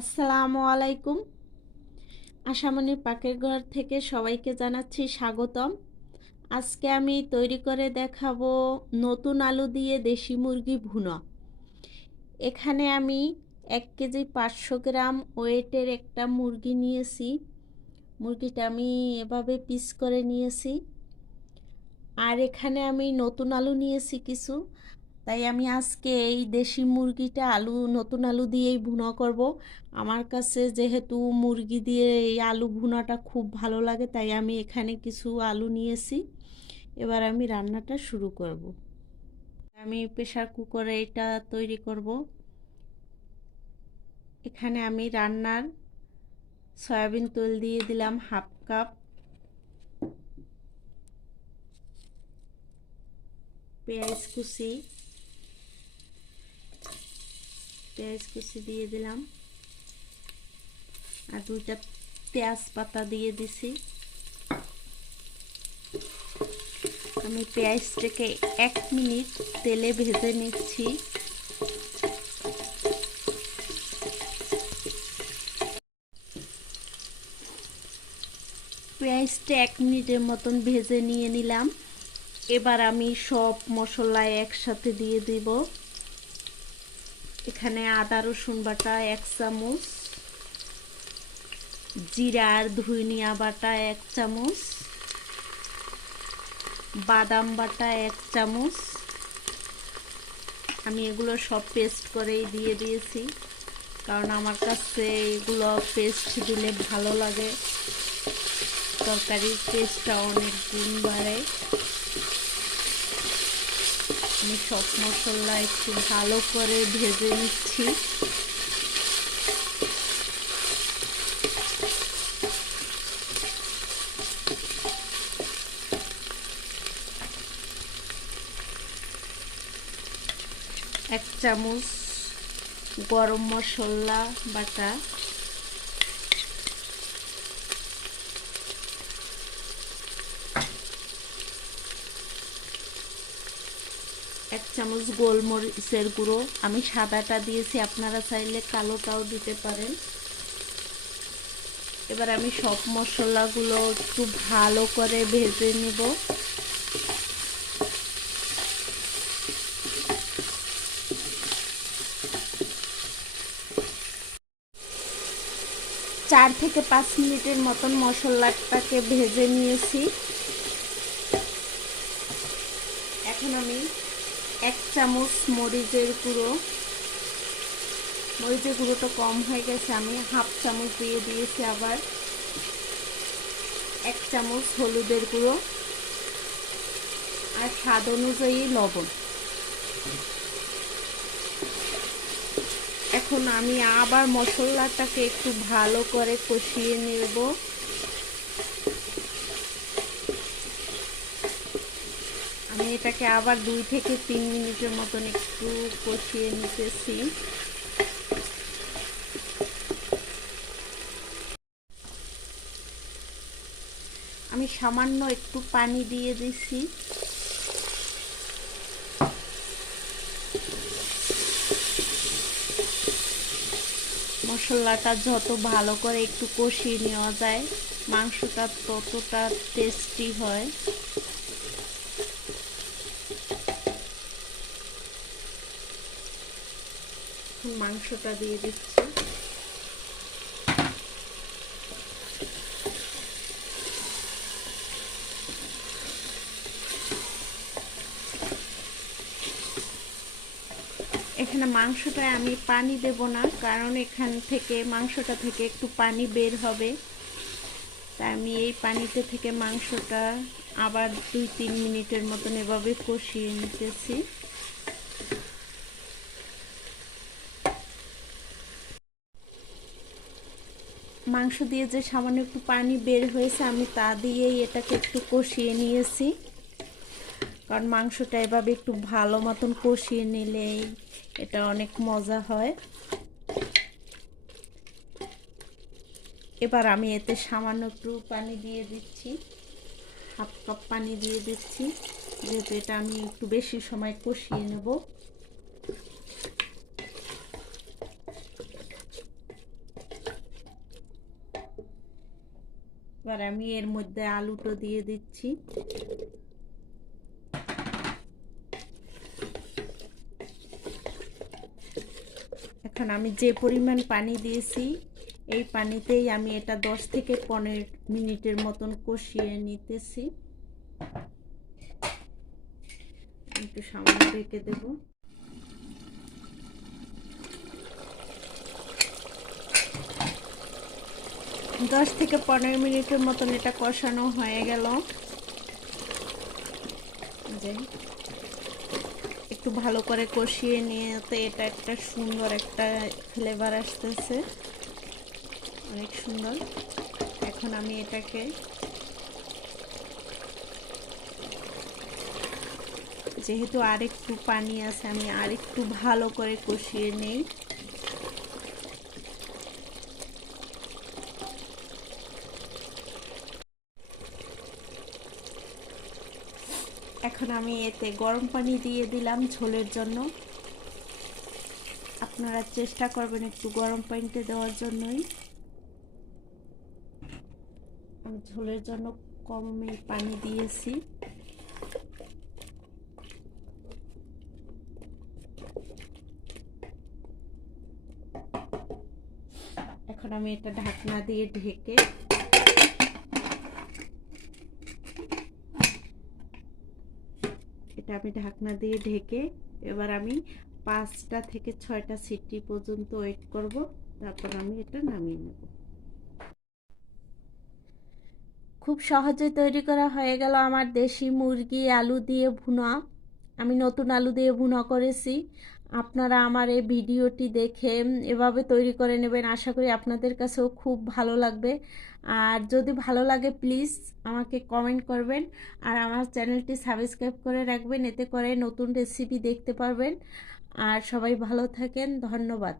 আসসালামু আলাইকুম। আশামনির পাকের ঘর থেকে সবাইকে জানাচ্ছি স্বাগতম। আজকে আমি তৈরি করে দেখাবো নতুন আলু দিয়ে দেশি মুরগি ভুনা। এখানে আমি 1 কেজি 500 গ্রাম ওয়েটের একটা মুরগি নিয়েছি। মুরগিটা আমি এভাবে পিস করে নিয়েছি। আর এখানে আমি নতুন আলু নিয়েছি কিছু। তাই আমি আজকে এই দেশি মুরগিটা নতুন আলু দিয়েই ভুনা করব। আমার কাছে যেহেতু মুরগি দিয়ে এই আলু ভুনাটা খুব ভালো লাগে, তাই আমি এখানে কিছু আলু নিয়েছি। এবার আমি রান্নাটা শুরু করব। আমি প্রেসার কুকারে এটা তৈরি করব। এখানে আমি রান্নার সয়াবিন তেল দিয়ে দিলাম 1/2 কাপ। পেঁয়াজ কুচি দিয়ে দিলাম, আর 2টা পেঁয়াজ পাতা দিয়ে দিছি। আমি পেঁয়াজটাকে 1 মিনিট তেলে ভেজে নিচ্ছি। পেঁয়াজটা 1 মিনিটের মতন ভেজে নিয়ে নিলাম। এবার আমি সব মশলা একসাথে দিয়ে দিব। এখানে আদা রসুন বাটা 1 চামচ, জিরা আর ধনিয়া বাটা 1 চামচ, বাদাম বাটা 1 চামচ। আমি এগুলো সব পেস্ট করেই দিয়ে দিয়েছি, কারণ আমার কাছে এগুলো পেস্ট দিলে ভালো লাগে, তরকারির টেস্টটা অনেক গুণ বাড়ে। আমি সব মশলা একটু ভালো করে ভেজে নিচ্ছি। এক চামচ গরম মশলা বাটা, 1 চামচ গোলমরিচের গুঁড়ো। আমি সাদাটা দিয়েছি, আপনারা চাইলে কালোটাও দিতে পারেন। এবার আমি সব মশলাগুলো একটু ভালো করে ভেজে নেব। চার থেকে 5 মিনিটের মতন মশলাটাকে ভেজে নিয়েছি। এখন আমি 1 চামচ মরিচের গুঁড়োটা কম হয়ে গেছে, আমি 1/2 চামচ দিয়ে দিয়েছি। আবার 1 চামচ হলুদের গুঁড়ো আর স্বাদ অনুযায়ী লবণ। এখন আমি আবার মশলাটাকে একটু ভালো করে কষিয়ে নেব। আমি এটাকে আবার 2 থেকে 3 মিনিটের মতন একটু কষিয়ে নিতেছি। আমি সামান্য একটু পানি দিয়ে দিছি। মশলাটা যত ভালো করে একটু কষিয়ে নেওয়া যায়, মাংসটা ততটা টেস্টি হয়। মাংসটা দিয়ে দিচ্ছি। এখানে মাংসটায় আমি পানি দেব না, কারণ মাংসটা থেকে একটু পানি বের হবে। তাই আমি এই পানিতে থেকে মাংসটা আবার 2-3 মিনিটের মতন এভাবে কষিয়ে নিতেছি। মাংস দিয়ে যে সামান্য একটু পানি বের হয়েছে, আমি তা দিয়েই এটাকে একটু কষিয়ে নিয়েছি, কারণ মাংসটা এভাবে একটু ভালো মতন কষিয়ে নিলে এটা অনেক মজা হয়। এবার আমি এতে সামান্য একটু পানি দিয়ে দিচ্ছি, 1/2 কাপ পানি দিয়ে দিচ্ছি, যেহেতু এটা আমি একটু বেশি সময় কষিয়ে নেব। এবার আমি এর মধ্যে আলুটা দিয়ে দিচ্ছি। এখন আমি যে পরিমাণ পানি দিয়েছি এই পানিতেই আমি এটা 10 থেকে 15 মিনিটের মতন কষিয়ে নিতেছি। একটু সামান্য ঢেকে দেব। 10 থেকে 15 মিনিটের মতন এটা কষানো হয়ে গেল। যে একটু ভালো করে কষিয়ে নিয়ে এটা একটা সুন্দর একটা ফ্লেভার আসতেছে, অনেক সুন্দর। এখন আমি এটাকে যেহেতু আরেকটু পানি আছে আমি আরেকটু ভালো করে কষিয়ে নেই। এখন আমি এতে গরম পানি দিয়ে দিলাম ঝোলের জন্য। আপনারা চেষ্টা করবেন একটু গরম পানিতে দেওয়ার জন্যই। আমি ঝোলের জন্য কমই পানি দিয়েছি। এখন আমি এটা ঢাকনা দিয়ে ঢেকে এবার আমি 5টা থেকে 6টা সিটি পর্যন্ত ওয়েট করব, তারপর আমি এটা নামিয়ে নেব। খুব সহজে তৈরি করা হয়ে গেল আমার দেশি মুরগি আলু দিয়ে ভুনা। আমি নতুন আলু দিয়ে ভুনা করেছি। আপনারা আমার এই ভিডিওটি দেখে এভাবে তৈরি করে নেবেন, আশা করি আপনাদের কাছেও খুব ভালো লাগবে। আর যদি ভালো লাগে প্লিজ আমাকে কমেন্ট করবেন আর আমার চ্যানেলটি সাবস্ক্রাইব করে রাখবেন, এতে করে নতুন রেসিপি দেখতে পারবেন। আর সবাই ভালো থাকেন, ধন্যবাদ।